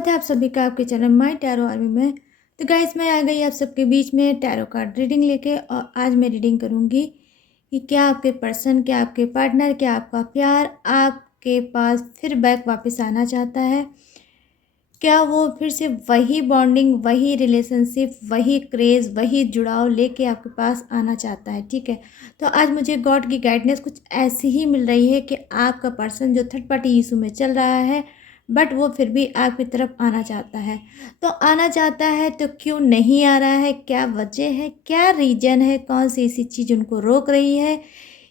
स्वागत है आप सभी का आपके चैनल माय टैरो आर्मी में। तो गाइस मैं आ गई आप सबके बीच में टैरो कार्ड रीडिंग लेके, और आज मैं रीडिंग करूँगी कि क्या आपके पर्सन, क्या आपके पार्टनर, क्या आपका प्यार आपके पास फिर बैक वापस आना चाहता है। क्या वो फिर से वही बॉन्डिंग, वही रिलेशनशिप, वही क्रेज़, वही जुड़ाव लेके आपके पास आना चाहता है। ठीक है, तो आज मुझे गॉड की गाइडेंस कुछ ऐसी ही मिल रही है कि आपका पर्सन जो थर्ड पार्टी इशू में चल रहा है, बट वो फिर भी आपकी तरफ आना चाहता है। तो आना चाहता है तो क्यों नहीं आ रहा है, क्या वजह है, क्या रीज़न है, कौन सी ऐसी चीज़ उनको रोक रही है,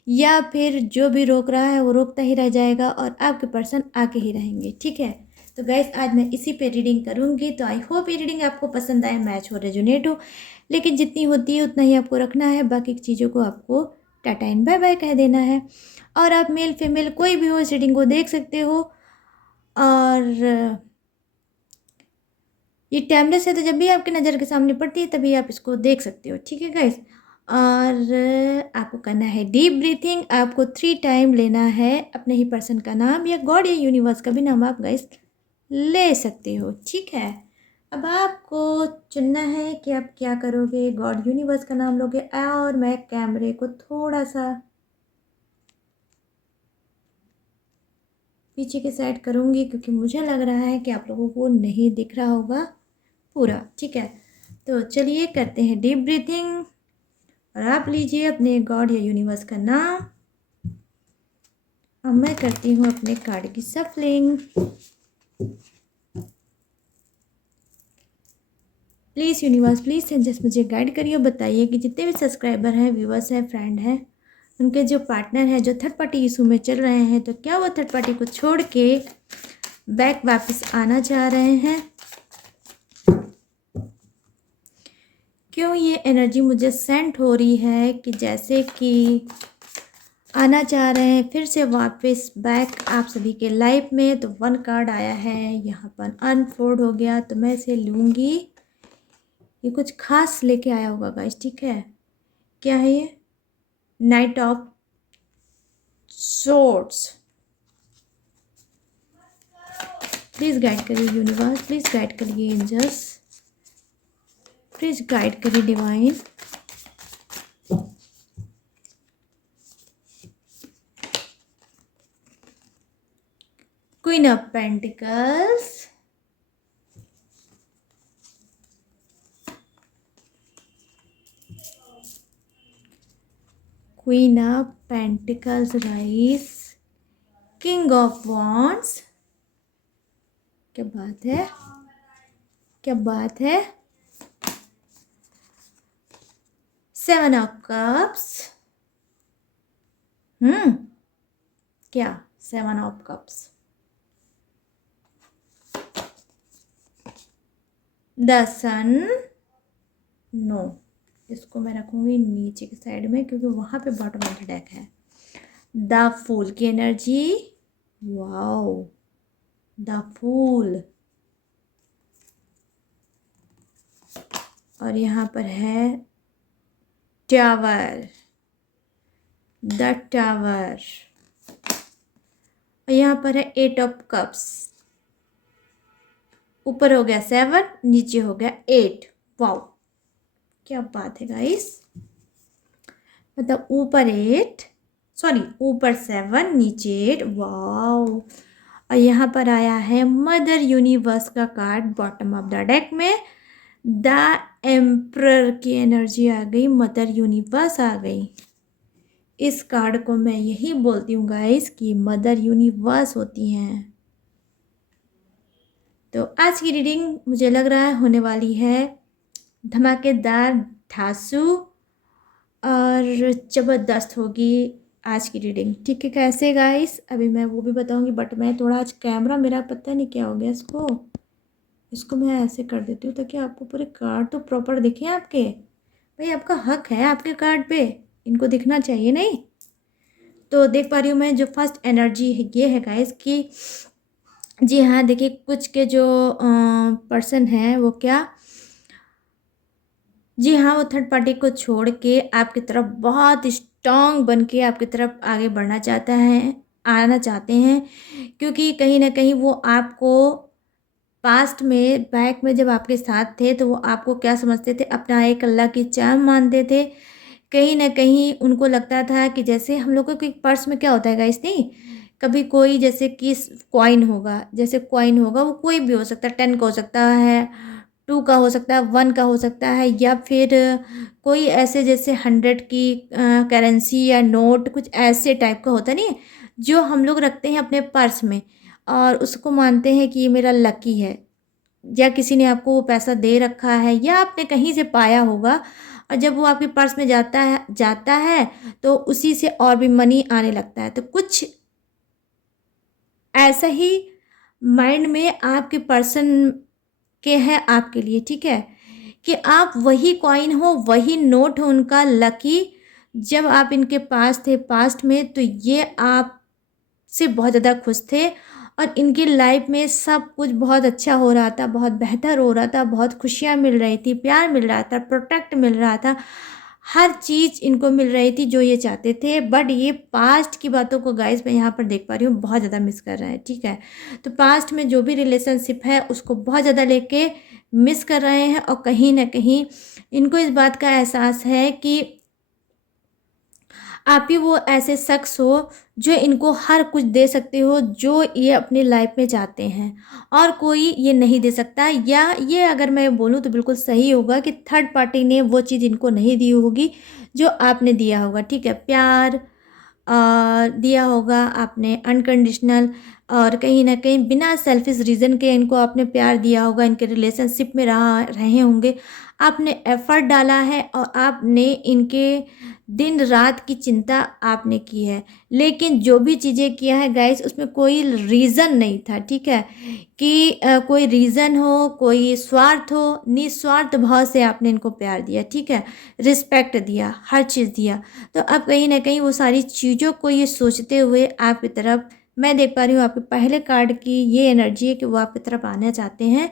या फिर जो भी रोक रहा है वो रोकता ही रह जाएगा और आपके पर्सन आके ही रहेंगे। ठीक है, तो गाइस आज मैं इसी पे रीडिंग करूँगी। तो आई होप ये रीडिंग आपको पसंद आए, मैच हो, रेजोनेट हो। लेकिन जितनी होती है उतना ही आपको रखना है, बाकी की चीज़ों को आपको टाटा एंड बाय बाय कह देना है। और आप मेल फीमेल कोई भी हो इस रीडिंग को देख सकते हो। और ये टाइमलेस है, तो जब भी आपकी नज़र के सामने पड़ती है तभी आप इसको देख सकते हो। ठीक है गाइस, और आपको करना है डीप ब्रीथिंग। आपको 3 टाइम लेना है अपने ही पर्सन का नाम या गॉड या यूनिवर्स का भी नाम आप गाइस ले सकते हो। ठीक है, अब आपको चुनना है कि आप क्या करोगे। गॉड यूनिवर्स का नाम लोगे, और मैं कैमरे को थोड़ा सा पीछे के साइड करूँगी क्योंकि मुझे लग रहा है कि आप लोगों को नहीं दिख रहा होगा पूरा। ठीक है, तो चलिए करते हैं डीप ब्रीथिंग, और आप लीजिए अपने गॉड या यूनिवर्स का नाम। अब मैं करती हूँ अपने कार्ड की सफलिंग। प्लीज़ यूनिवर्स, प्लीज़ सेंजेस मुझे गाइड करिए, बताइए कि जितने भी सब्सक्राइबर हैं, व्यूवर्स हैं, फ्रेंड हैं, उनके जो पार्टनर हैं जो थर्ड पार्टी इशू में चल रहे हैं, तो क्या वो थर्ड पार्टी को छोड़ के बैक वापस आना चाह रहे हैं। क्यों ये एनर्जी मुझे सेंट हो रही है कि जैसे कि आना चाह रहे हैं फिर से वापस बैक आप सभी के लाइफ में। तो 1 कार्ड आया है यहाँ पर, अनफोल्ड हो गया, तो मैं इसे लूँगी। ये कुछ खास लेके आया होगा गाइस। ठीक है, क्या है ये? Night of swords. Please guide करिए यूनिवर्स, प्लीज़ गाइड करिए एंजल्स, प्लीज़ गाइड करिए divine. Queen of pentacles, queen of pentacles rice, king of wands. क्या बात है, क्या बात है। 7 ऑफ कप्स। क्या 7 of cups. The sun, no, इसको मैं रखूँगी नीचे की साइड में क्योंकि वहाँ पे बॉटम ऑफ द डेक है। द फूल की एनर्जी, वाओ, द फूल। और यहाँ पर है टावर, द टावर। और यहाँ पर है 8 ऑफ कप्स। ऊपर हो गया 7, नीचे हो गया 8। वाओ, क्या बात है गाइस। मतलब ऊपर 8, सॉरी ऊपर 7 नीचे 8। वाओ। और यहाँ पर आया है मदर यूनिवर्स का card bottom of the deck में। द एम्परर की एनर्जी आ गई, मदर यूनिवर्स आ गई। इस कार्ड को मैं यही बोलती हूँ गाइस कि मदर यूनिवर्स होती हैं। तो आज की रीडिंग मुझे लग रहा है होने वाली है धमाकेदार, धांसू और ज़बरदस्त होगी आज की रीडिंग। ठीक है कैसे गाइस, अभी मैं वो भी बताऊंगी, बट मैं थोड़ा आज कैमरा मेरा पता नहीं क्या हो गया, इसको मैं ऐसे कर देती हूँ ताकि आपको पूरे कार्ड तो प्रॉपर दिखे आपके। भाई आपका हक है आपके कार्ड पे, इनको दिखना चाहिए नहीं। तो देख पा रही हूँ मैं जो फर्स्ट एनर्जी है ये है गाइस कि जी हाँ, देखिए कुछ के जो पर्सन हैं वो क्या, जी हाँ, वो थर्ड पार्टी को छोड़ के आपकी तरफ बहुत स्ट्रॉन्ग बन के आपकी तरफ आगे बढ़ना चाहता है, आना चाहते हैं, क्योंकि कहीं ना कहीं वो आपको पास्ट में बैक में जब आपके साथ थे तो वो आपको क्या समझते थे, अपना एक अल्लाह की चाह मानते थे। कहीं न कहीं उनको लगता था कि जैसे हम लोगों के पर्स में क्या होता है गाइस, नहीं, कभी कोई जैसे कि कॉइन होगा, जैसे कॉइन होगा वो कोई भी हो सकता है, 10 का हो सकता है, 2 का हो सकता है, 1 का हो सकता है, या फिर कोई ऐसे जैसे 100 की करेंसी या नोट कुछ ऐसे टाइप का होता नहीं है, जो हम लोग रखते हैं अपने पर्स में और उसको मानते हैं कि ये मेरा लकी है, या किसी ने आपको वो पैसा दे रखा है या आपने कहीं से पाया होगा, और जब वो आपके पर्स में जाता है तो उसी से और भी मनी आने लगता है। तो कुछ ऐसा ही माइंड में आपके पर्सन के हैं आपके लिए, ठीक है? कि आप वही कॉइन हो, वही नोट हो उनका लकी, जब आप इनके पास थे पास्ट में तो ये आपसे बहुत ज़्यादा खुश थे और इनकी लाइफ में सब कुछ बहुत अच्छा हो रहा था, बहुत बेहतर हो रहा था, बहुत खुशियाँ मिल रही थी, प्यार मिल रहा था, प्रोटेक्ट मिल रहा था, हर चीज़ इनको मिल रही थी जो ये चाहते थे। बट ये पास्ट की बातों को गाइस मैं यहाँ पर देख पा रही हूँ बहुत ज़्यादा मिस कर रहे हैं, ठीक है? तो पास्ट में जो भी रिलेशनशिप है उसको बहुत ज़्यादा लेके मिस कर रहे हैं और कहीं न कहीं इनको इस बात का एहसास है कि आप ही वो ऐसे शख्स हो जो इनको हर कुछ दे सकते हो जो ये अपनी लाइफ में चाहते हैं और कोई ये नहीं दे सकता, या ये अगर मैं बोलूँ तो बिल्कुल सही होगा कि थर्ड पार्टी ने वो चीज़ इनको नहीं दी होगी जो आपने दिया होगा, ठीक है? प्यार दिया होगा आपने अनकंडीशनल, और कहीं न कहीं बिना सेल्फिश रीज़न के इनको आपने प्यार दिया होगा, इनके रिलेशनशिप में रहे होंगे। आपने एफ़र्ट डाला है और आपने इनके दिन-रात की चिंता आपने की है। लेकिन जो भी चीज़ें किया है गाइस उसमें कोई रीज़न नहीं था, ठीक है? कि कोई रीज़न हो, कोई स्वार्थ हो, निस्वार्थ भाव से आपने इनको प्यार दिया, ठीक है? रिस्पेक्ट दिया, हर चीज़ दिया। तो अब कहीं न कहीं वो सारी चीज़ों को ये सोचते हुए आपकी तरफ मैं देख पा रही हूँ आपके पहले कार्ड की ये एनर्जी है कि वो आपकी तरफ आना चाहते हैं।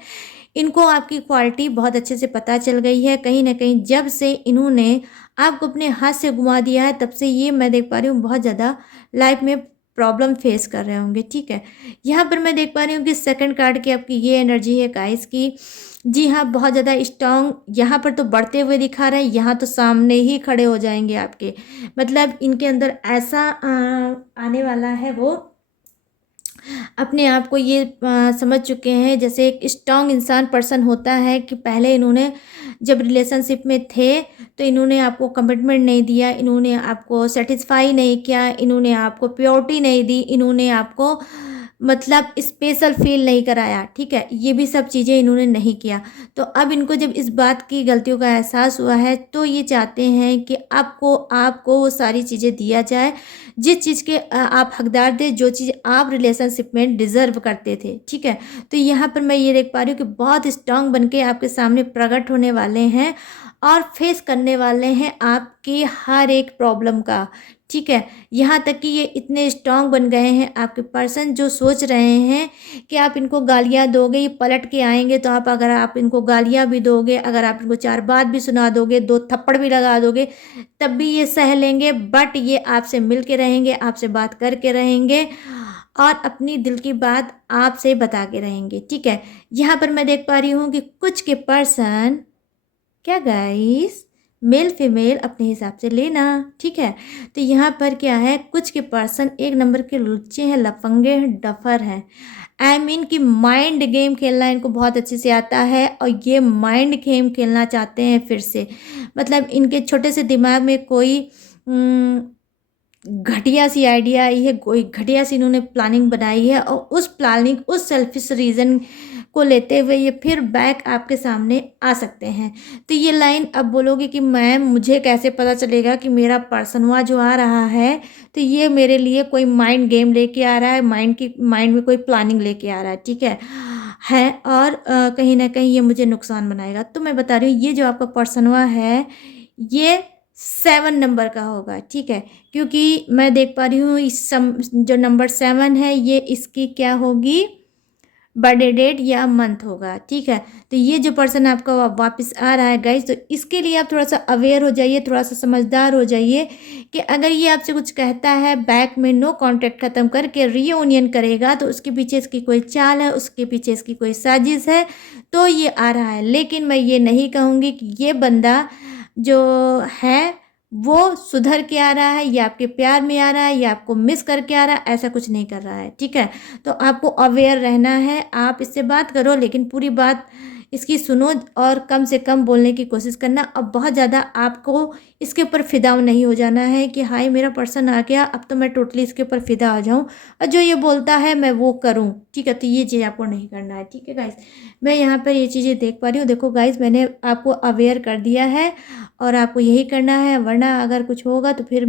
इनको आपकी क्वालिटी बहुत अच्छे से पता चल गई है। कहीं न कहीं जब से इन्होंने आपको अपने हाथ से घुमा दिया है तब से ये मैं देख पा रही हूँ बहुत ज़्यादा लाइफ़ में प्रॉब्लम फेस कर रहे होंगे, ठीक है? यहाँ पर मैं देख पा रही हूँ कि सेकंड कार्ड की आपकी ये एनर्जी है गाइस की, जी हाँ, बहुत ज़्यादा स्ट्रॉन्ग यहाँ पर तो बढ़ते हुए दिखा रहा है, यहाँ तो सामने ही खड़े हो जाएँगे आपके। मतलब इनके अंदर ऐसा आने वाला है वो अपने आप को ये समझ चुके हैं जैसे एक स्ट्रॉन्ग इंसान पर्सन होता है कि पहले इन्होंने जब रिलेशनशिप में थे तो इन्होंने आपको कमिटमेंट नहीं दिया, इन्होंने आपको सेटिस्फाई नहीं किया, इन्होंने आपको प्योरिटी नहीं दी, इन्होंने आपको मतलब स्पेशल फील नहीं कराया, ठीक है? ये भी सब चीज़ें इन्होंने नहीं किया। तो अब इनको जब इस बात की गलतियों का एहसास हुआ है तो ये चाहते हैं कि आपको आपको वो सारी चीज़ें दिया जाए जिस चीज़ के आप हकदार थे, जो चीज़ आप रिलेशनशिप में डिज़र्व करते थे, ठीक है? तो यहाँ पर मैं ये देख पा रही हूँ कि बहुत स्ट्रॉन्ग बन के आपके सामने प्रकट होने वाले हैं और फेस करने वाले हैं आपकी हर एक प्रॉब्लम का, ठीक है? यहाँ तक कि ये इतने स्ट्रॉन्ग बन गए हैं आपके पर्सन जो सोच रहे हैं कि आप इनको गालियाँ दोगे, ये पलट के आएँगे तो आप अगर आप इनको गालियाँ भी दोगे, अगर आप इनको 4 बात भी सुना दोगे, 2 थप्पड़ भी लगा दोगे, तब भी ये सह लेंगे, बट ये आपसे मिल के रहेंगे, आपसे बात करके रहेंगे और अपनी दिल की बात आपसे बता के रहेंगे, ठीक है? यहाँ पर मैं देख पा रही हूँ कि कुछ के पर्सन क्या गाइस मेल फीमेल अपने हिसाब से लेना, ठीक है? तो यहाँ पर क्या है, कुछ के पर्सन एक नंबर के लुच्चे हैं, लफंगे हैं, डफर हैं। आई मीन कि माइंड गेम खेलना इनको बहुत अच्छे से आता है और ये माइंड गेम खेलना चाहते हैं फिर से। मतलब इनके छोटे से दिमाग में कोई घटिया सी आइडिया आई है, कोई घटिया सी इन्होंने प्लानिंग बनाई है और उस प्लानिंग, उस सेल्फिश रीज़न को लेते हुए ये फिर बैक आपके सामने आ सकते हैं। तो ये लाइन अब बोलोगे कि मैम मुझे कैसे पता चलेगा कि मेरा पर्सनवा जो आ रहा है, तो ये मेरे लिए कोई माइंड गेम लेके आ रहा है, माइंड में कोई प्लानिंग लेके आ रहा है, ठीक है? और कहीं न कहीं ये मुझे नुकसान बनाएगा। तो मैं बता रही हूँ ये जो आपका पर्सनवा है, ये 7 नंबर का होगा, ठीक है? क्योंकि मैं देख पा रही हूँ इस जो नंबर 7 है ये इसकी क्या होगी, बर्थडे डेट या मंथ होगा, ठीक है। तो ये जो पर्सन आपका वापस आ रहा है गाइस, तो इसके लिए आप थोड़ा सा अवेयर हो जाइए, थोड़ा सा समझदार हो जाइए कि अगर ये आपसे कुछ कहता है बैक में नो कॉन्टैक्ट ख़त्म करके रीयूनियन करेगा, तो उसके पीछे इसकी कोई चाल है, उसके पीछे इसकी कोई साजिश है, तो ये आ रहा है। लेकिन मैं ये नहीं कहूँगी कि ये बंदा जो है वो सुधर के आ रहा है या आपके प्यार में आ रहा है या आपको मिस करके आ रहा है, ऐसा कुछ नहीं कर रहा है, ठीक है। तो आपको अवेयर रहना है, आप इससे बात करो लेकिन पूरी बात इसकी सुनो और कम से कम बोलने की कोशिश करना। अब बहुत ज़्यादा आपको इसके ऊपर फ़िदा नहीं हो जाना है कि हाय मेरा पर्सन आ गया, अब तो मैं टोटली इसके ऊपर फ़िदा आ जाऊँ और जो ये बोलता है मैं वो करूँ, ठीक है। तो ये चीज़ आपको नहीं करना है, ठीक है गाइस। मैं यहाँ पर ये चीज़ें देख पा रही हूँ। देखो गाइस, मैंने आपको अवेयर कर दिया है और आपको यही करना है, वरना अगर कुछ होगा तो फिर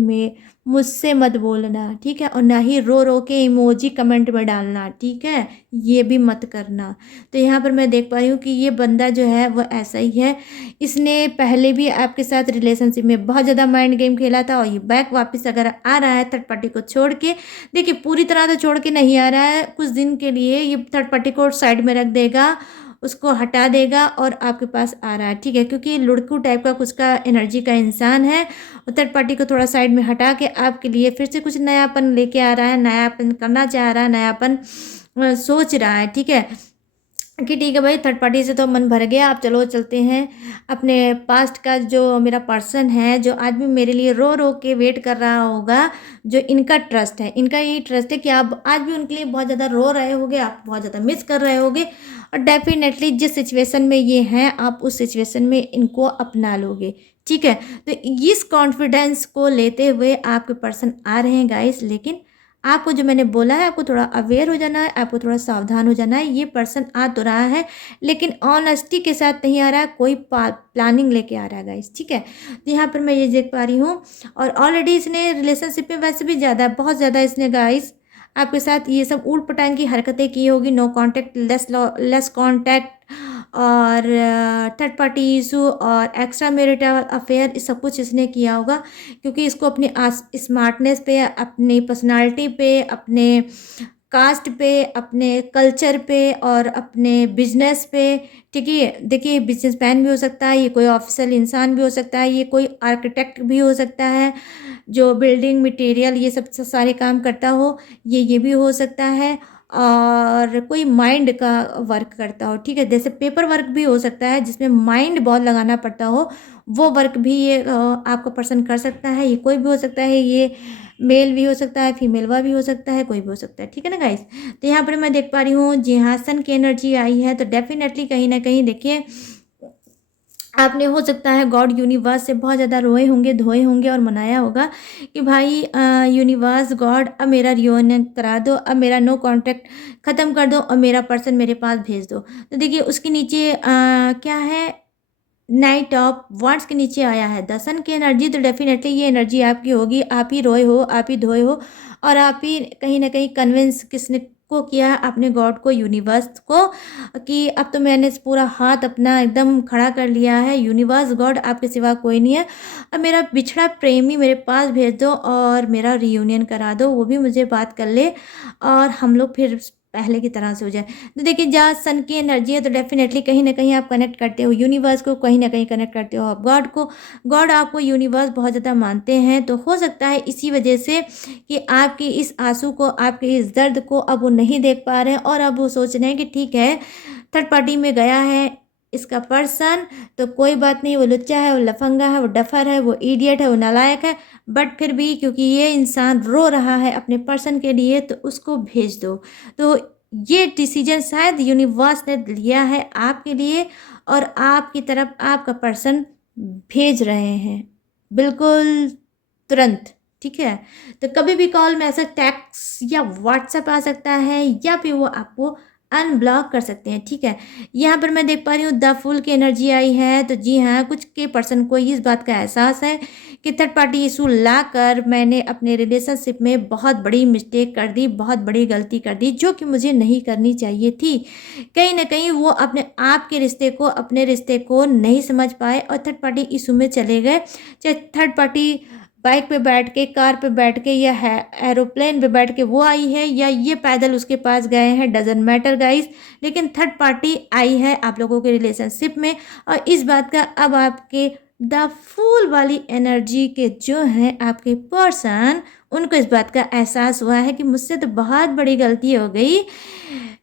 मुझसे मत बोलना, ठीक है। और ना ही रो रो के इमोजी कमेंट में डालना, ठीक है, ये भी मत करना। तो यहाँ पर मैं देख पा रही हूँ कि ये बंदा जो है वो ऐसा ही है। इसने पहले भी आपके साथ रिलेशनशिप में बहुत ज़्यादा माइंड गेम खेला था और ये बैक वापस अगर आ रहा है थर्ड पार्टी को छोड़ के, देखिए पूरी तरह तो छोड़ के नहीं आ रहा है, कुछ दिन के लिए ये थर्ड पार्टी को साइड में रख देगा, उसको हटा देगा और आपके पास आ रहा है, ठीक है। क्योंकि लुड़कू टाइप का कुछ का एनर्जी का इंसान है और थर्ड पार्टी को थोड़ा साइड में हटा के आपके लिए फिर से कुछ नयापन लेके आ रहा है, नयापन करना चाह रहा है, नयापन सोच रहा है, ठीक है। कि ठीक है भाई, थर्ड पार्टी से तो मन भर गया, आप चलो चलते हैं अपने पास्ट का जो मेरा पर्सन है, जो आज भी मेरे लिए रो रो के वेट कर रहा होगा, जो इनका ट्रस्ट है, इनका यही ट्रस्ट है कि आप आज भी उनके लिए बहुत ज़्यादा रो रहे होगे, आप बहुत ज़्यादा मिस कर रहे होगे और डेफिनेटली जिस सिचुएशन में ये हैं आप उस सिचुएशन में इनको अपना लोगे, ठीक है। तो इस कॉन्फिडेंस को लेते हुए आपके पर्सन आ रहे हैं गाइस, लेकिन आपको जो मैंने बोला है आपको थोड़ा अवेयर हो जाना है, आपको थोड़ा सावधान हो जाना है। ये पर्सन आ तो रहा है लेकिन ऑनेस्टी के साथ नहीं आ रहा है, कोई प्लानिंग लेके आ रहा है गाइस, ठीक है। तो यहाँ पर मैं ये देख पा रही हूँ और ऑलरेडी इसने रिलेशनशिप में वैसे भी ज़्यादा बहुत ज़्यादा इसने गाइस आपके साथ ये सब ऊट पटांग की हरकतें की होगी, नो कॉन्टैक्ट, लेस कॉन्टैक्ट और थर्ड पार्टी इशू और एक्स्ट्रा मैरिटल अफेयर, इस सब कुछ इसने किया होगा क्योंकि इसको अपनी स्मार्टनेस पे, अपनी पर्सनालिटी पे, अपने कास्ट पे, अपने कल्चर पे और अपने बिजनेस पे, ठीक है। देखिए बिजनेसमैन भी हो सकता है, ये कोई ऑफिशियल इंसान भी हो सकता है, ये कोई आर्किटेक्ट भी हो सकता है जो बिल्डिंग मटेरियल ये सब सारे काम करता हो, ये भी हो सकता है। और कोई माइंड का वर्क करता हो, ठीक है, जैसे पेपर वर्क भी हो सकता है जिसमें माइंड बहुत लगाना पड़ता हो, वो वर्क भी ये आपका पर्सन कर सकता है। ये कोई भी हो सकता है, ये मेल भी हो सकता है, फीमेलवा भी हो सकता है, कोई भी हो सकता है, ठीक है ना गाइस। तो यहाँ पर मैं देख पा रही हूँ जी हाँ, सन की एनर्जी आई है, तो डेफिनेटली कहीं ना कहीं देखिए आपने हो सकता है गॉड यूनिवर्स से बहुत ज़्यादा रोए होंगे, धोए होंगे और मनाया होगा कि भाई यूनिवर्स गॉड अब मेरा रियूनियन करा दो, अब मेरा नो कॉन्टैक्ट ख़त्म कर दो और मेरा पर्सन मेरे पास भेज दो। तो देखिए उसके नीचे क्या है, नाइट ऑफ वांड्स के नीचे आया है द सन की एनर्जी। तो डेफिनेटली ये एनर्जी आपकी होगी, आप ही रोए हो, आप ही धोए हो और आप ही कहीं ना कहीं कन्विंस किसने को किया है, अपने गॉड को, यूनिवर्स को, कि अब तो मैंने पूरा हाथ अपना एकदम खड़ा कर लिया है, यूनिवर्स गॉड आपके सिवा कोई नहीं है, अब मेरा बिछड़ा प्रेमी मेरे पास भेज दो और मेरा रियूनियन करा दो, वो भी मुझे बात कर ले और हम लोग फिर पहले की तरह से हो जाए। तो देखिए जहाँ सन की एनर्जी है तो डेफिनेटली कहीं ना कहीं आप कनेक्ट करते हो यूनिवर्स को, कहीं ना कहीं कनेक्ट करते हो आप गॉड को, गॉड आपको यूनिवर्स बहुत ज़्यादा मानते हैं। तो हो सकता है इसी वजह से कि आपकी इस आंसू को, आपके इस दर्द को अब वो नहीं देख पा रहे हैं और अब वो सोच रहे हैं कि ठीक है थर्ड पार्टी में गया है इसका पर्सन, तो कोई बात नहीं, वो लुच्चा है, वो लफंगा है, वो डफर है, वो इडियट है, वो नालायक है, बट फिर भी क्योंकि ये इंसान रो रहा है अपने पर्सन के लिए तो उसको भेज दो। तो ये डिसीजन शायद यूनिवर्स ने लिया है आपके लिए और आपकी तरफ आपका पर्सन भेज रहे हैं बिल्कुल तुरंत, ठीक है। तो कभी भी कॉल, मैसेज, टेक्स्ट या व्हाट्सएप आ सकता है या फिर वो आपको अनब्लॉक कर सकते हैं, ठीक है। यहाँ पर मैं देख पा रही हूँ द फूल की एनर्जी आई है, तो जी हाँ कुछ के पर्सन को इस बात का एहसास है कि थर्ड पार्टी इशू ला कर मैंने अपने रिलेशनशिप में बहुत बड़ी मिस्टेक कर दी, बहुत बड़ी गलती कर दी जो कि मुझे नहीं करनी चाहिए थी। कहीं ना कहीं वो अपने आप के रिश्ते को, अपने रिश्ते को नहीं समझ पाए और थर्ड पार्टी इशू में चले गए। चाहे थर्ड पार्टी बाइक पे बैठ के, कार पे बैठ के या है एरोप्लेन पे बैठ के वो आई है, या ये पैदल उसके पास गए हैं, डजेंट मैटर गाइस, लेकिन थर्ड पार्टी आई है आप लोगों के रिलेशनशिप में। और इस बात का अब आपके द फूल वाली एनर्जी के जो हैं आपके पर्सन, उनको इस बात का एहसास हुआ है कि मुझसे तो बहुत बड़ी गलती हो गई।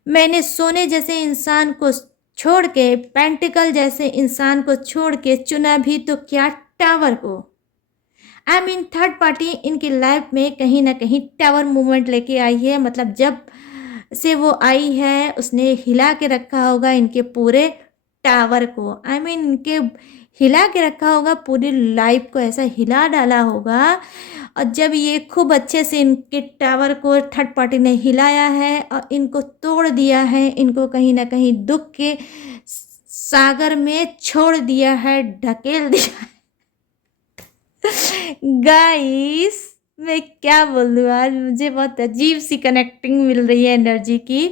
मैंने सोने जैसे इंसान को छोड़ के, पेंटिकल जैसे इंसान को छोड़ के चुना भी तो क्या, टावर को। आई मीन थर्ड पार्टी इनकी लाइफ में कहीं ना कहीं टावर मूवमेंट लेके आई है। मतलब जब से वो आई है उसने हिला के रखा होगा इनके पूरे टावर को। आई मीन इनके हिला के रखा होगा, पूरी लाइफ को ऐसा हिला डाला होगा। और जब ये खूब अच्छे से इनके टावर को थर्ड पार्टी ने हिलाया है और इनको तोड़ दिया है, इनको कहीं ना कहीं दुख के सागर में छोड़ दिया है, ढकेल दिया है। गाइस मैं क्या बोलूँ, आज मुझे बहुत अजीब सी कनेक्टिंग मिल रही है एनर्जी की।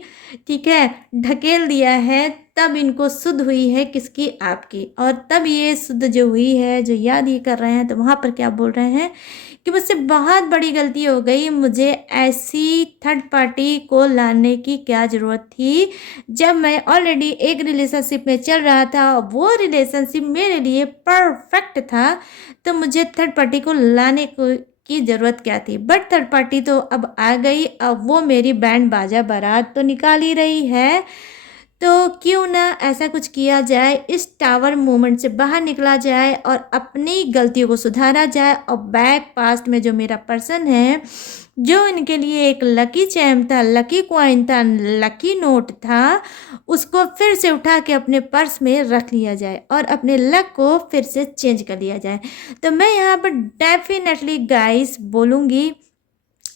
ठीक है, ढकेल दिया है, तब इनको शुद्ध हुई है किसकी, आपकी। और तब ये शुद्ध जो हुई है, जो याद ये कर रहे हैं, तो वहाँ पर क्या बोल रहे हैं कि मुझसे बहुत बड़ी गलती हो गई, मुझे ऐसी थर्ड पार्टी को लाने की क्या ज़रूरत थी जब मैं ऑलरेडी एक रिलेशनशिप में चल रहा था और वो रिलेशनशिप मेरे लिए परफेक्ट था, तो मुझे थर्ड पार्टी को लाने को की ज़रूरत क्या थी। बट थर्ड पार्टी तो अब आ गई, अब वो मेरी बैंड बाजा बारात तो निकाल ही रही है। तो क्यों ना ऐसा कुछ किया जाए, इस टावर मोमेंट से बाहर निकला जाए और अपनी गलतियों को सुधारा जाए। और बैक पास्ट में जो मेरा पर्सन है, जो इनके लिए एक लकी चैम था, लकी कॉइन था, लकी नोट था, उसको फिर से उठा के अपने पर्स में रख लिया जाए और अपने लक को फिर से चेंज कर लिया जाए। तो मैं यहाँ पर डेफिनेटली गाइस बोलूँगी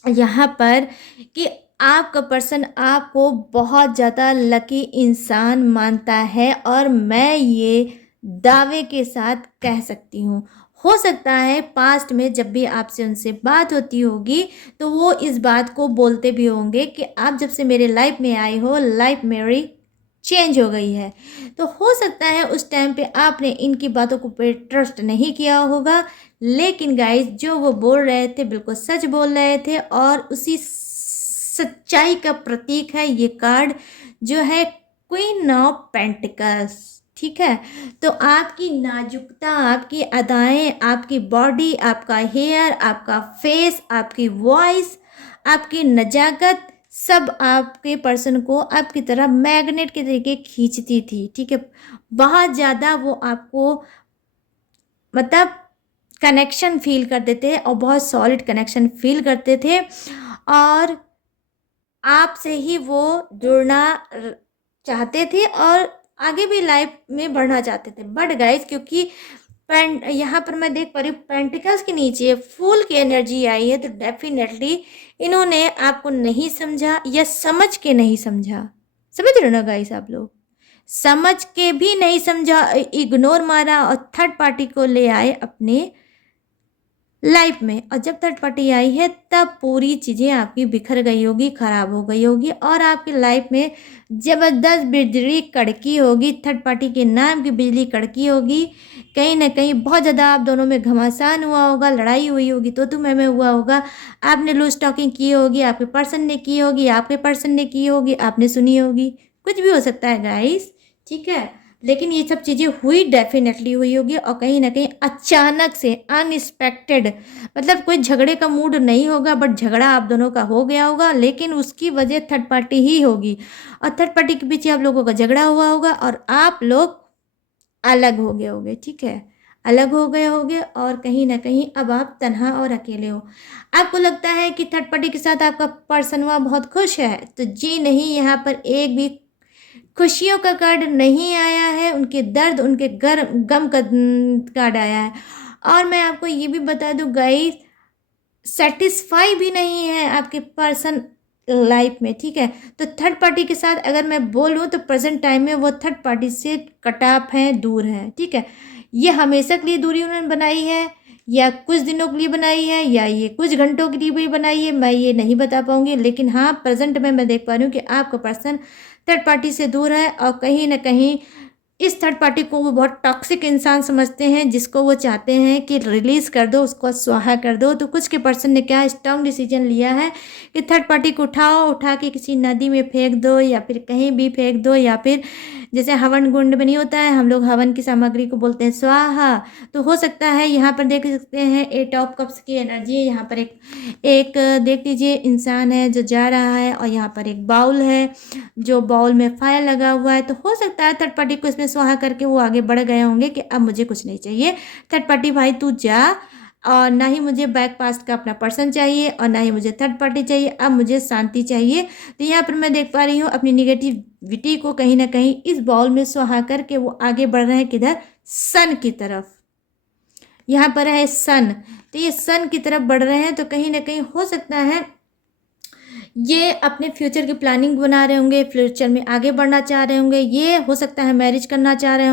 यहाँ पर कि आपका पर्सन आपको बहुत ज़्यादा लकी इंसान मानता है, और मैं ये दावे के साथ कह सकती हूँ। हो सकता है पास्ट में जब भी आपसे उनसे बात होती होगी तो वो इस बात को बोलते भी होंगे कि आप जब से मेरे लाइफ में आए हो, लाइफ मेरी चेंज हो गई है। तो हो सकता है उस टाइम पे आपने इनकी बातों को पे ट्रस्ट नहीं किया होगा, लेकिन गाइस जो वो बोल रहे थे बिल्कुल सच बोल रहे थे, और उसी सच्चाई का प्रतीक है ये कार्ड जो है क्वीन ऑफ पेंटिकल्स। ठीक है, तो आपकी नाजुकता, आपकी अदाएं, आपकी बॉडी, आपका हेयर, आपका फेस, आपकी वॉइस, आपकी नजाकत, सब आपके पर्सन को आपकी तरह मैग्नेट के तरीके खींचती थी। ठीक है, बहुत ज़्यादा वो आपको मतलब कनेक्शन फील करते थे और बहुत सॉलिड कनेक्शन फील करते थे, और आपसे ही वो जुड़ना चाहते थे और आगे भी लाइफ में बढ़ना चाहते थे। बट गाइस क्योंकि यहाँ पर मैं देख पा रही हूँ पेंटिकल्स के नीचे फूल की एनर्जी आई है, तो डेफिनेटली इन्होंने आपको नहीं समझा या समझ के नहीं समझा। समझ रहे हो ना गाइस, आप लोग समझ के भी नहीं समझा, इग्नोर मारा और थर्ड पार्टी को ले आए अपने लाइफ में। और जब थर्ड पार्टी आई है तब पूरी चीज़ें आपकी बिखर गई होगी, ख़राब हो गई होगी, और आपकी लाइफ में ज़बरदस्त बिजली कड़की होगी, थर्ड पार्टी के नाम की बिजली कड़की होगी। कहीं ना कहीं बहुत ज़्यादा आप दोनों में घमासान हुआ होगा, लड़ाई हुई होगी, तो तुम्हें में हुआ होगा, आपने लूज टॉकिंग की होगी, आपके पर्सन ने की होगी, आपके पर्सन ने की होगी, आपने सुनी होगी, कुछ भी हो सकता है गाइस। ठीक है, लेकिन ये सब चीज़ें हुई डेफिनेटली हुई होगी, और कहीं ना कहीं अचानक से अनएक्सपेक्टेड, मतलब कोई झगड़े का मूड नहीं होगा, बट झगड़ा आप दोनों का हो गया होगा, लेकिन उसकी वजह थर्ड पार्टी ही होगी, और थर्ड पार्टी के पीछे आप लोगों का झगड़ा हुआ होगा और आप लोग अलग हो गए होगे। ठीक है, अलग हो गए होगे, और कहीं ना कहीं अब आप तन्हा और अकेले हो। आपको लगता है कि थर्ड पार्टी के साथ आपका पर्सन हुआ बहुत खुश है, तो जी नहीं, यहाँ पर एक भी खुशियों का कार्ड नहीं आया है, उनके दर्द, उनके गम का कार्ड आया है। और मैं आपको ये भी बता दूं गाइस, सेटिस्फाई भी नहीं है आपके पर्सन लाइफ में। ठीक है, तो थर्ड पार्टी के साथ अगर मैं बोलूँ तो प्रेजेंट टाइम में वो थर्ड पार्टी से कट ऑफ हैं, दूर हैं। ठीक है, ये हमेशा के लिए दूरी उन्होंने बनाई है, या कुछ दिनों के लिए बनाई है, या ये कुछ घंटों के लिए भी बनाई है, मैं ये नहीं बता पाऊंगी, लेकिन हाँ प्रेजेंट में मैं देख पा रही हूँ कि आपका पर्सन थर्ड पार्टी से दूर है, और कहीं ना कहीं इस थर्ड पार्टी को वो बहुत टॉक्सिक इंसान समझते हैं, जिसको वो चाहते हैं कि रिलीज़ कर दो, उसको स्वाहा कर दो। तो कुछ के पर्सन ने क्या स्ट्रांग डिसीजन लिया है कि थर्ड पार्टी को उठा के किसी नदी में फेंक दो, या फिर कहीं भी फेंक दो, या फिर जैसे हवन कुंड में नहीं होता है, हम लोग हवन की सामग्री को बोलते हैं स्वाहा। तो हो सकता है यहाँ पर देख सकते हैं 8 ऑफ कप्स की एनर्जी है। यहाँ पर एक एक देख लीजिए इंसान है जो जा रहा है, और यहाँ पर एक बाउल है जो बाउल में फायर लगा हुआ है। तो हो सकता है थर्ड पार्टी को इसमें स्वाहा करके वो आगे बढ़ गए होंगे कि अब मुझे कुछ नहीं चाहिए, थर्ड पार्टी भाई तू जा, और ना ही मुझे बैक पास्ट का अपना पर्सन चाहिए, और ना ही मुझे थर्ड पार्टी चाहिए, अब मुझे शांति चाहिए। तो यहाँ पर मैं देख पा रही हूँ अपनी निगेटिविटी को कहीं ना कहीं इस बाउल में स्वाहा करके वो आगे बढ़ रहे हैं किधर, सन की तरफ। यहाँ पर है सन, तो ये सन की तरफ बढ़ रहे हैं। तो कहीं ना कहीं हो सकता है ये अपने फ्यूचर की प्लानिंग बना रहे होंगे, फ्यूचर में आगे बढ़ना चाह रहे होंगे। ये हो सकता है मैरिज करना चाह रहे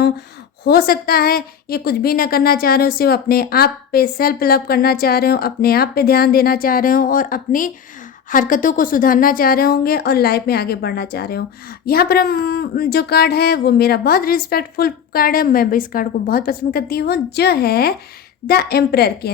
हो सकता है ये कुछ भी ना करना चाह रहे हो, सिर्फ अपने आप पे सेल्फ लव करना चाह रहे हो, अपने आप पे ध्यान देना चाह रहे हो, और अपनी हरकतों को सुधारना चाह रहे होंगे, और लाइफ में आगे बढ़ना चाह रहे हो। यहाँ पर हम जो कार्ड है वो मेरा बहुत रिस्पेक्टफुल कार्ड है, मैं इस कार्ड को बहुत पसंद करती हूँ, जो है द एम्परर की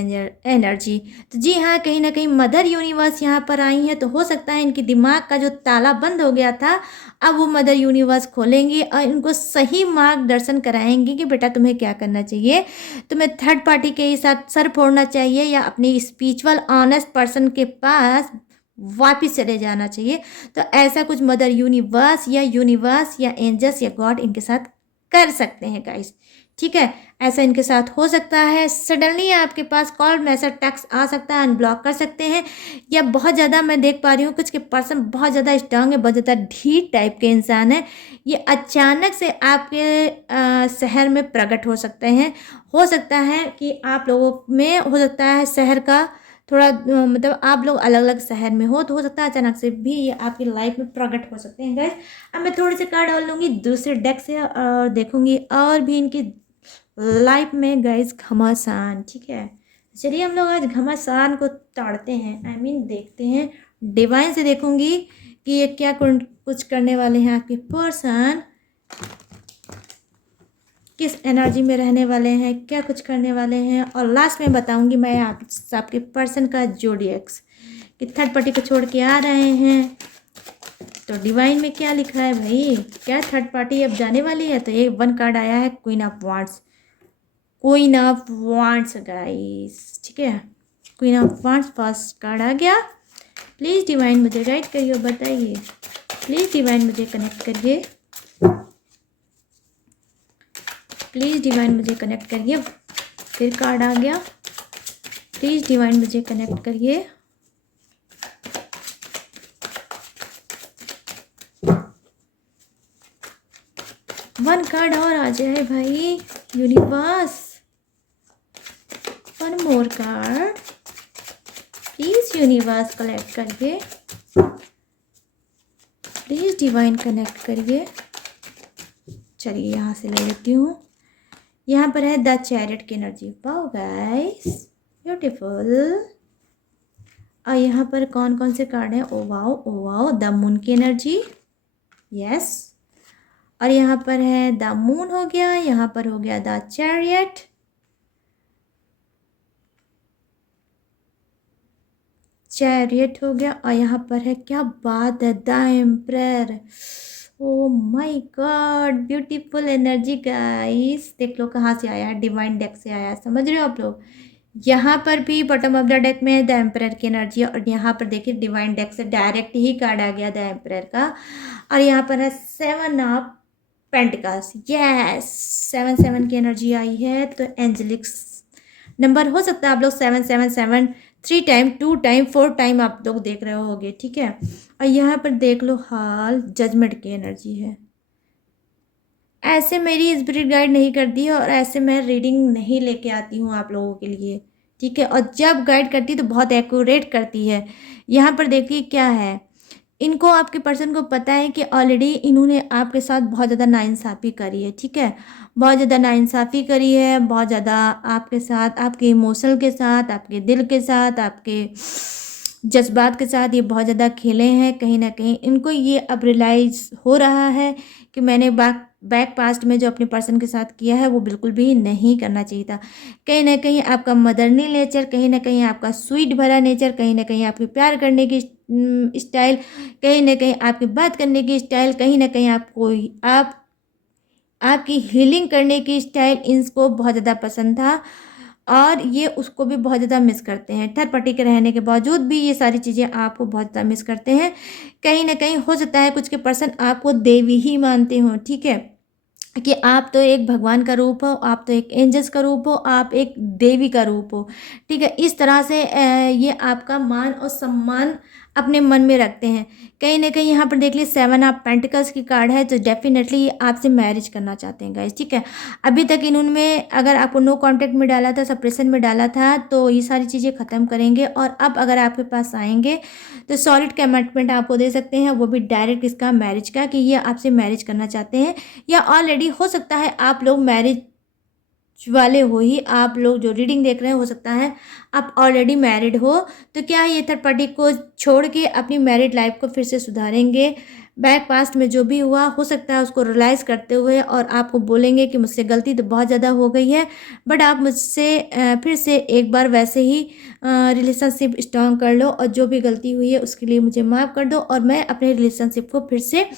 एनर्जी। तो जी हाँ, कहीं ना कहीं मदर यूनिवर्स यहाँ पर आई है। तो हो सकता है इनके दिमाग का जो ताला बंद हो गया था, अब वो मदर यूनिवर्स खोलेंगी और इनको सही मार्गदर्शन कराएंगी कि बेटा तुम्हें क्या करना चाहिए, तुम्हें थर्ड पार्टी के साथ सर फोड़ना चाहिए, या अपनी स्पिरिचुअल ऑनेस्ट पर्सन के पास वापिस चले जाना चाहिए। तो ऐसा कुछ मदर यूनिवर्स या एंजल्स या गॉड इनके साथ कर सकते हैं गाइस, ठीक है। ऐसा इनके साथ हो सकता है, सडनली आपके पास कॉल मैसेज टेक्स्ट आ सकता है, अनब्लॉक कर सकते हैं, या बहुत ज़्यादा मैं देख पा रही हूँ कुछ के पर्सन बहुत ज़्यादा स्ट्रांग है, बहुत ज़्यादा ढीठ टाइप के इंसान है। ये अचानक से आपके शहर में प्रकट हो सकते हैं। हो सकता है कि आप लोगों में हो सकता है शहर का थोड़ा मतलब आप लोग अलग अलग शहर में हो, तो हो सकता है अचानक से भी ये आपकी लाइफ में प्रकट हो सकते हैं गाइस। अब मैं थोड़े से कार्ड और लूँगी दूसरे डेक से और देखूंगी और भी इनकी लाइफ में गाइस घमासान, ठीक है। चलिए हम लोग आज घमासान को ताड़ते हैं, देखते हैं, डिवाइन से देखूंगी कि ये क्या कुछ करने वाले हैं, आपके पर्सन किस एनर्जी में रहने वाले हैं, क्या कुछ करने वाले हैं, और लास्ट में बताऊंगी मैं आपके पर्सन का जोडिएक्स कि थर्ड पार्टी को छोड़ के आ रहे हैं। तो डिवाइन में क्या लिखा है भाई, क्या थर्ड पार्टी अब जाने वाली है। तो ये 1 कार्ड आया है queen of wands, queen of wands guys, ठीक है। Queen of wands first card आ गया। प्लीज़ डिवाइन मुझे गाइड करिए, बताइए प्लीज़ डिवाइन मुझे कनेक्ट करिए, प्लीज़ डिवाइन मुझे कनेक्ट करिए। फिर कार्ड आ गया, प्लीज़ डिवाइन मुझे कनेक्ट करिए। वन कार्ड और आ जाए भाई universe, one more card please universe collect करिए, प्लीज़ डिवाइन कनेक्ट करिए। चलिए यहाँ से ले लेती हूँ। यहाँ पर है द चैरियट की एनर्जी, वाओ गाइस ब्यूटीफुल। और यहाँ पर कौन कौन से कार्ड हैं, ओ वाओ द मून की एनर्जी, यस। और यहाँ पर है द मून हो गया, यहाँ पर हो गया द चैरियट, हो गया, और यहाँ पर है क्या बात है the emperor. Oh my God beautiful energy guys, देख लो कहाँ से आया है, डिवाइन डेक से आया है, समझ रहे हो आप लोग। यहाँ पर भी बॉटम ऑफ द डेक में द एम्परर की एनर्जी, और यहाँ पर देखिए डिवाइन डेक से डायरेक्ट ही कार्ड आ गया द एम्परर का। और यहाँ पर है 7 ऑफ पेंटिकल्स, यस 7 की एनर्जी आई है। तो एंजेलिक्स नंबर हो सकता है आप लोग 777 3 टाइम 2 टाइम 4 टाइम आप लोग देख रहे होगे, ठीक है। और यहाँ पर देख लो हाल जजमेंट की एनर्जी है। ऐसे मेरी स्पिरिट गाइड नहीं करती है, और ऐसे मैं रीडिंग नहीं लेके आती हूँ आप लोगों के लिए, ठीक है। और जब गाइड करती है तो बहुत एक्यूरेट करती है। यहाँ पर देखिए क्या है, इनको आपके पर्सन को पता है कि ऑलरेडी इन्होंने आपके साथ बहुत ज़्यादा नाइंसाफ़ी करी है, ठीक है। बहुत ज़्यादा नाइंसाफ़ी करी है, बहुत ज़्यादा आपके साथ, आपके इमोशनल के साथ, आपके दिल के साथ, आपके जज्बात के साथ ये बहुत ज़्यादा खेले हैं। कहीं ना कहीं इनको ये अब रियलाइज़ हो रहा है कि मैंने बैक पास्ट में जो अपने पर्सन के साथ किया है वो बिल्कुल भी नहीं करना चाहिए था। कहीं ना कहीं आपका मदरली नेचर, कहीं ना कहीं आपका स्वीट भरा नेचर, कहीं ना कहीं आपके प्यार करने की स्टाइल, कहीं ना कहीं आपकी बात करने की स्टाइल, कहीं ना कहीं आपकी हीलिंग करने की स्टाइल इनको बहुत ज़्यादा पसंद था और ये उसको भी बहुत ज़्यादा मिस करते हैं। थर्ड पार्टी के रहने के बावजूद भी ये सारी चीज़ें आपको बहुत ज़्यादा मिस करते हैं। कहीं ना कहीं हो सकता है कुछ के पर्सन आपको देवी ही मानते हो, ठीक है, कि आप तो एक भगवान का रूप हो, आप तो एक एंजल्स का रूप हो, आप एक देवी का रूप हो, ठीक है। इस तरह से ये आपका मान और सम्मान अपने मन में रखते हैं। कहीं ना कहीं यहाँ पर देख लीजिए 7 ऑफ पेंटिकल्स की कार्ड है, तो डेफिनेटली ये आपसे मैरिज करना चाहते हैं गाइस, ठीक है। अभी तक इन्होंने अगर आपको नो कांटेक्ट में डाला था, सप्रेशन में डाला था, तो ये सारी चीज़ें ख़त्म करेंगे और अब अगर आपके पास आएंगे तो सॉलिड कमिटमेंट आपको दे सकते हैं, वो भी डायरेक्ट इसका मैरिज का, कि ये आपसे मैरिज करना चाहते हैं या ऑलरेडी हो सकता है आप लोग मैरिज वाले हो ही। आप लोग जो रीडिंग देख रहे हैं हो सकता है आप ऑलरेडी मैरिड हो, तो क्या ये थर्ड पार्टी को छोड़ के अपनी मैरिड लाइफ को फिर से सुधारेंगे। बैक पास्ट में जो भी हुआ हो सकता है उसको रियलाइज़ करते हुए और आपको बोलेंगे कि मुझसे गलती तो बहुत ज़्यादा हो गई है, बट आप मुझसे फिर से एक बार वैसे ही रिलेशनशिप स्ट्रॉन्ग कर लो और जो भी गलती हुई है उसके लिए मुझे माफ़ कर दो और मैं अपने रिलेशनशिप को फिर से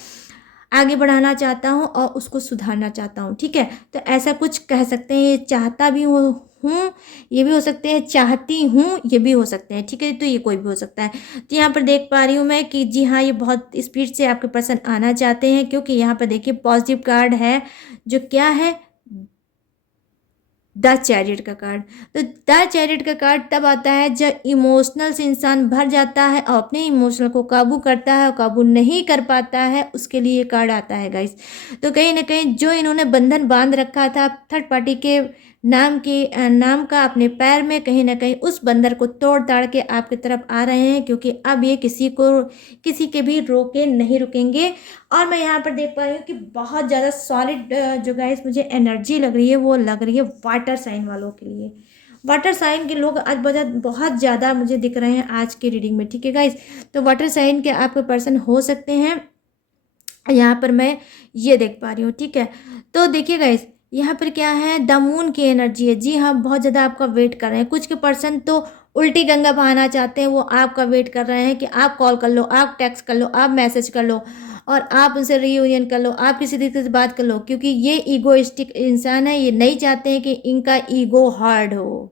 आगे बढ़ाना चाहता हूँ और उसको सुधारना चाहता हूँ, ठीक है। तो ऐसा कुछ कह सकते हैं, ये चाहता भी हूँ, ये भी हो सकते हैं, चाहती हूँ ये भी हो सकते हैं, ठीक है। तो ये कोई भी हो सकता है। तो यहाँ पर देख पा रही हूँ मैं कि जी हाँ, ये बहुत स्पीड से आपके पर्सन आना चाहते हैं, क्योंकि यहाँ पर देखिए पॉजिटिव कार्ड है जो क्या है, द चैरियट का कार्ड। तो द चैरियट का कार्ड तब आता है जब इमोशनल से इंसान भर जाता है और अपने इमोशनल को काबू करता है और काबू नहीं कर पाता है, उसके लिए ये कार्ड आता है गाइस। तो कहीं ना कहीं जो इन्होंने बंधन बांध रखा था थर्ड पार्टी के नाम का अपने पैर में, कहीं ना कहीं उस बंधन को तोड़ ताड़ के आपकी तरफ आ रहे हैं, क्योंकि अब ये किसी के भी रोके नहीं रुकेंगे। और मैं यहाँ पर देख पा रही हूँ कि बहुत ज़्यादा सॉलिड जो गाइस मुझे एनर्जी लग रही है वो लग रही है वाटर साइन वालों के लिए। वाटर साइन के लोग आज बहुत ज़्यादा मुझे दिख रहे हैं आज की रीडिंग में, ठीक है गाइस। तो वाटर साइन के आपके पर्सन हो सकते हैं, यहाँ पर मैं ये देख पा रही हूँ, ठीक है। तो देखिए गाइस, यहाँ पर क्या है, द मून की एनर्जी है। जी हाँ, बहुत ज़्यादा आपका वेट कर रहे हैं। कुछ के पर्सन तो उल्टी गंगा बहाना चाहते हैं, वो आपका वेट कर रहे हैं कि आप कॉल कर लो, आप टेक्स्ट कर लो, आप मैसेज कर लो और आप उनसे रीयूनियन कर लो, आप किसी तरीके से बात कर लो, क्योंकि ये ईगोइस्टिक इंसान है। ये नहीं चाहते हैं कि इनका ईगो हर्ट हो।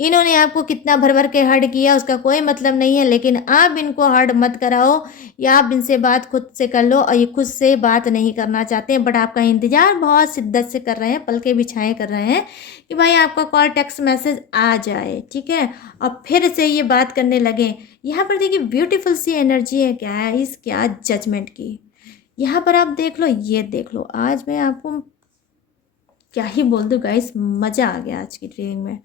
इन्होंने आपको कितना भर भर के हर्ट किया उसका कोई मतलब नहीं है, लेकिन आप इनको हर्ट मत कराओ या आप इनसे बात खुद से कर लो, और ये खुद से बात नहीं करना चाहते हैं, बट आपका इंतज़ार बहुत शिद्दत से कर रहे हैं, पलके बिछाए कर रहे हैं कि भाई आपका कॉल टेक्स्ट मैसेज आ जाए, ठीक है, और फिर से ये बात करने लगे। यहाँ पर देखिए ब्यूटीफुल सी एनर्जी है, क्या है इस क्या जजमेंट की। यहाँ पर आप देख लो, ये देख लो, आज मैं आपको क्या ही बोल दूँ गाइस, मज़ा आ गया आज की ट्रेनिंग में।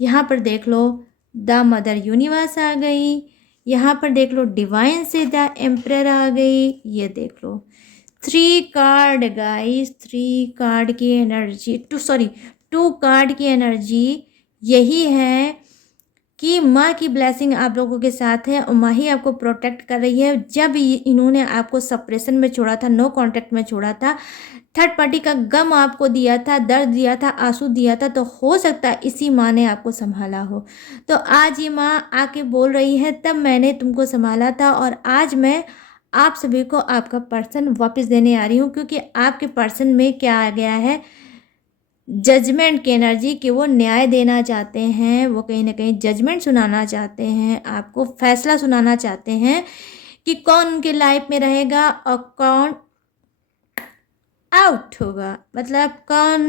यहाँ पर देख लो द मदर यूनिवर्स आ गई, यहाँ पर देख लो डिवाइन से द एम्परर आ गई, ये देख लो 3 कार्ड गाइस, 3 कार्ड की एनर्जी, 2 कार्ड की एनर्जी यही है कि माँ की ब्लेसिंग आप लोगों के साथ है और माँ ही आपको प्रोटेक्ट कर रही है। जब इन्होंने आपको सप्रेशन में छोड़ा था, नो कांटेक्ट में छोड़ा था, थर्ड पार्टी का गम आपको दिया था, दर्द दिया था, आंसू दिया था, तो हो सकता है इसी माँ ने आपको संभाला हो। तो आज ये माँ आके बोल रही है तब मैंने तुमको संभाला था और आज मैं आप सभी को आपका पर्सन वापस देने आ रही हूँ, क्योंकि आपके पर्सन में क्या आ गया है, जजमेंट की एनर्जी, कि वो न्याय देना चाहते हैं, वो कहीं ना कहीं जजमेंट सुनाना चाहते हैं, आपको फैसला सुनाना चाहते हैं कि कौन उनके लाइफ में रहेगा और कौन आउट होगा। मतलब कौन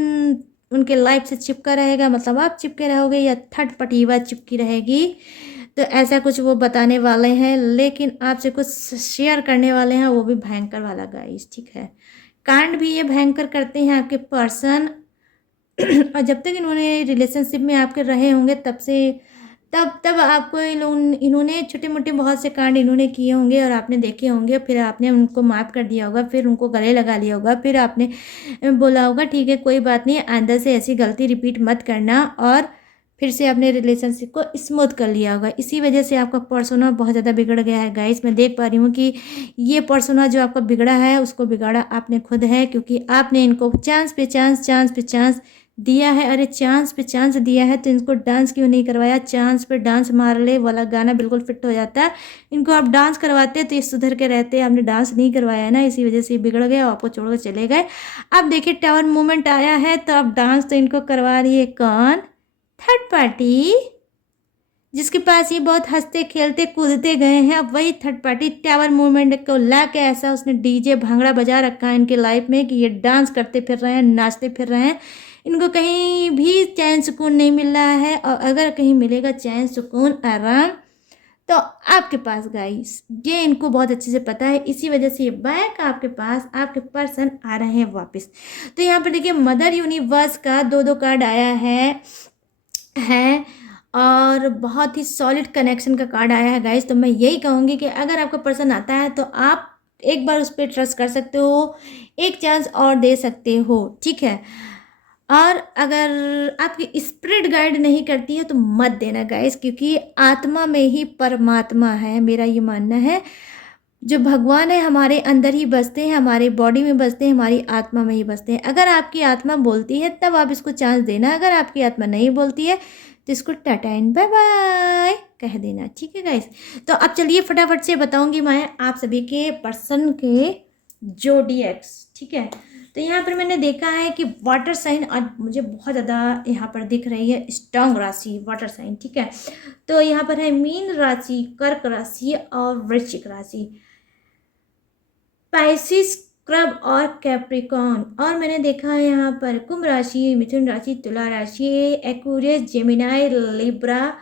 उनके लाइफ से चिपका रहेगा, मतलब आप चिपके रहोगे या थर्ड पार्टी चिपकी रहेगी। तो ऐसा कुछ वो बताने वाले हैं, लेकिन आपसे कुछ शेयर करने वाले हैं, वो भी भयंकर वाला गाइस, ठीक है। कांड भी ये भयंकर करते हैं आपके पर्सन और जब तक इन्होंने रिलेशनशिप में आपके रहे होंगे तब आपको इन्होंने छोटे मोटे बहुत से कांड इन्होंने किए होंगे और आपने देखे होंगे, फिर आपने उनको माफ़ कर दिया होगा, फिर उनको गले लगा लिया होगा, फिर आपने बोला होगा ठीक है कोई बात नहीं, आइंदा से ऐसी गलती रिपीट मत करना और फिर से अपने रिलेशनशिप को स्मूथ कर लिया होगा। इसी वजह से आपका पर्सोना बहुत ज़्यादा बिगड़ गया है गाइस। मैं देख पा रही हूँ कि ये पर्सोना जो आपका बिगड़ा है उसको बिगाड़ा आपने खुद है, क्योंकि आपने इनको चांस पे चांस दिया है। अरे चांस पे चांस दिया है तो इनको डांस क्यों नहीं करवाया? चांस पे डांस मार ले वाला गाना बिल्कुल फिट हो जाता है। इनको आप डांस करवाते तो ये सुधर के रहते। आपने डांस नहीं करवाया है ना, इसी वजह से बिगड़ गए और आपको छोड़ कर चले गए। अब देखिए टावर मूवमेंट आया है तो अब डांस तो इनको करवा रही है कौन? थर्ड पार्टी, जिसके पास ये बहुत हंसते खेलते कूदते गए हैं। अब वही थर्ड पार्टी टावर मूवमेंट को ला के ऐसा उसने डीजे भांगड़ा बजा रखा है इनके लाइफ में कि ये डांस करते फिर रहे हैं, नाचते फिर रहे हैं। इनको कहीं भी चैन सुकून नहीं मिल रहा है, और अगर कहीं मिलेगा चैन सुकून आराम तो आपके पास गाइस। ये इनको बहुत अच्छे से पता है, इसी वजह से ये बैक आपके पास, आपके पर्सन आ रहे हैं वापस। तो यहाँ पर देखिए मदर यूनिवर्स का 2 कार्ड आया है और बहुत ही सॉलिड कनेक्शन का कार्ड आया है गाइस। तो मैं यही कहूँगी कि अगर आपका पर्सन आता है तो आप एक बार उस पर ट्रस्ट कर सकते हो, एक चांस और दे सकते हो, ठीक है। और अगर आपकी स्पिरिट गाइड नहीं करती है तो मत देना गाइस, क्योंकि आत्मा में ही परमात्मा है, मेरा ये मानना है। जो भगवान है हमारे अंदर ही बसते हैं, हमारे बॉडी में बसते हैं, हमारी आत्मा में ही बसते हैं। अगर आपकी आत्मा बोलती है तब आप इसको चांस देना, अगर आपकी आत्मा नहीं बोलती है तो इसको टाटा एंड बाय बाय कह देना, ठीक है गाइस। तो अब चलिए फटाफट से बताऊंगी मैं आप सभी के पर्सन के जोडिएक्स, ठीक है। तो यहाँ पर मैंने देखा है कि वाटर साइन आज मुझे बहुत ज़्यादा यहाँ पर दिख रही है, स्ट्रांग राशि वाटर साइन, ठीक है। तो यहाँ पर है मीन राशि, कर्क राशि और वृश्चिक राशि, पाइसिस, क्रब और कैप्रिकॉर्न। और मैंने देखा है यहाँ पर कुंभ राशि, मिथुन राशि, तुला राशि, एक्वेरियस, जेमिनाई, लिब्रा,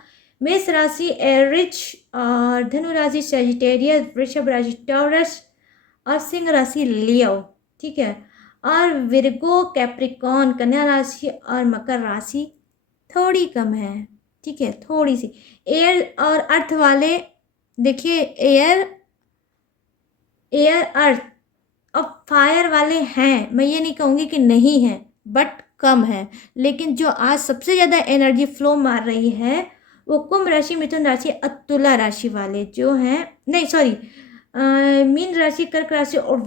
मेष राशि, एरिच और धनु राशि, सजिटेरियस, वृषभ राशि, टॉरस और सिंह राशि, लियो, ठीक है। और विर्गो, कैप्रिकॉर्न, कन्या राशि और मकर राशि थोड़ी कम है, ठीक है, थोड़ी सी। एयर और अर्थ वाले देखिए, एयर अर्थ और फायर वाले हैं, मैं ये नहीं कहूँगी कि नहीं है, बट कम है। लेकिन जो आज सबसे ज़्यादा एनर्जी फ्लो मार रही है वो कुंभ राशि, मिथुन राशि और तुला राशि वाले जो हैं, नहीं सॉरी, मीन राशि, कर्क राशि और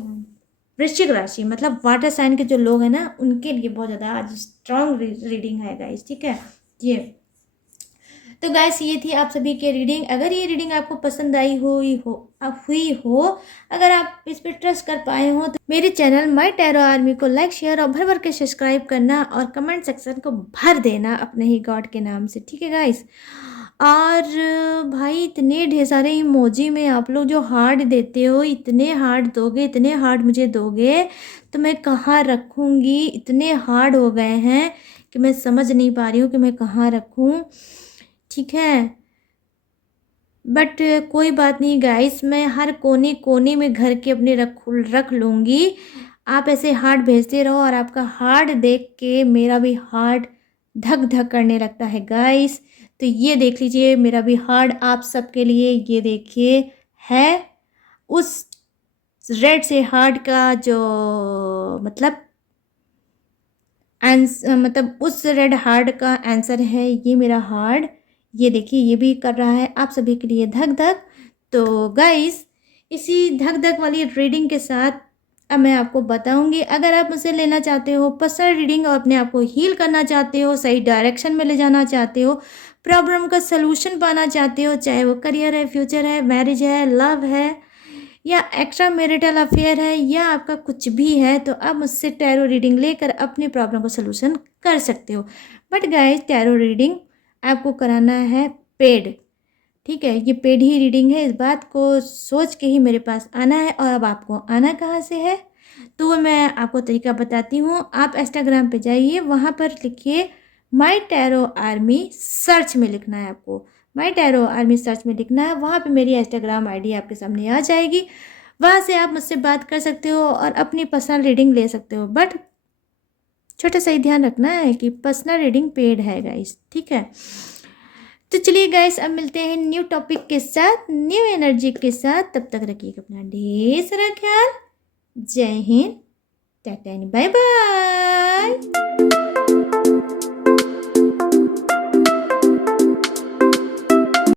वृश्चिक राशि, मतलब वाटर साइन के जो लोग हैं ना, उनके लिए बहुत ज़्यादा आज स्ट्रॉन्ग रीडिंग है गाइस, ठीक है। ये तो गाइस ये थी आप सभी की रीडिंग। अगर ये रीडिंग आपको पसंद आई हुई हो, अगर आप इस पर ट्रस्ट कर पाए हो तो मेरे चैनल माय टैरो आर्मी को लाइक, शेयर और भर भर के सब्सक्राइब करना और कमेंट सेक्शन को भर देना अपने ही गॉड के नाम से, ठीक है गाइस। और भाई इतने ढेर सारे इमोजी में आप लोग जो हार्ड देते हो, इतने हार्ड दोगे, इतने हार्ड मुझे दोगे तो मैं कहाँ रखूँगी। इतने हार्ड हो गए हैं कि मैं समझ नहीं पा रही हूँ कि मैं कहाँ रखूँ, ठीक है। बट कोई बात नहीं गाइस, मैं हर कोने कोने में घर के अपने रख लूँगी। आप ऐसे हार्ट भेजते रहो और आपका हार्ट देख के मेरा भी हार्ट धक धक करने लगता है गाइस। तो ये देख लीजिए मेरा भी हार्ट आप सबके लिए, ये देखिए है उस रेड से हार्ट का जो मतलब मतलब उस रेड हार्ट का आंसर है ये मेरा हार्ट। ये देखिए ये भी कर रहा है आप सभी के लिए धक धक। तो गाइस इसी धक धक वाली रीडिंग के साथ अब मैं आपको बताऊंगी, अगर आप मुझसे लेना चाहते हो पर्सनल रीडिंग और अपने आप को हील करना चाहते हो, सही डायरेक्शन में ले जाना चाहते हो, प्रॉब्लम का सलूशन पाना चाहते हो, चाहे वो करियर है, फ्यूचर है, मैरिज है, लव है या एक्स्ट्रा मैरिटल अफेयर है या आपका कुछ भी है, तो आप मुझसे टैरो रीडिंग लेकर अपनी प्रॉब्लम को सलूशन कर सकते हो। बट गाइस टैरो रीडिंग आपको कराना है पेड, ठीक है, ये पेड ही रीडिंग है। इस बात को सोच के ही मेरे पास आना है। और अब आपको आना कहाँ से है तो मैं आपको तरीका बताती हूँ। आप इंस्टाग्राम पे जाइए, वहाँ पर लिखिए माय टैरो आर्मी, सर्च में लिखना है आपको, माय टैरो आर्मी सर्च में लिखना है। वहाँ पे मेरी इंस्टाग्राम आईडी आपके सामने आ जाएगी, वहाँ से आप मुझसे बात कर सकते हो और अपनी पर्सनल रीडिंग ले सकते हो। बट छोटा सा ही ध्यान रखना है कि पर्सनल रीडिंग पेड है गाइस, ठीक है। तो चलिए गाइस अब मिलते हैं न्यू टॉपिक के साथ, न्यू एनर्जी के साथ। तब तक रखिएगा अपना ढेर सारा ख्याल। जय हिंद, टाटा बाय बाय।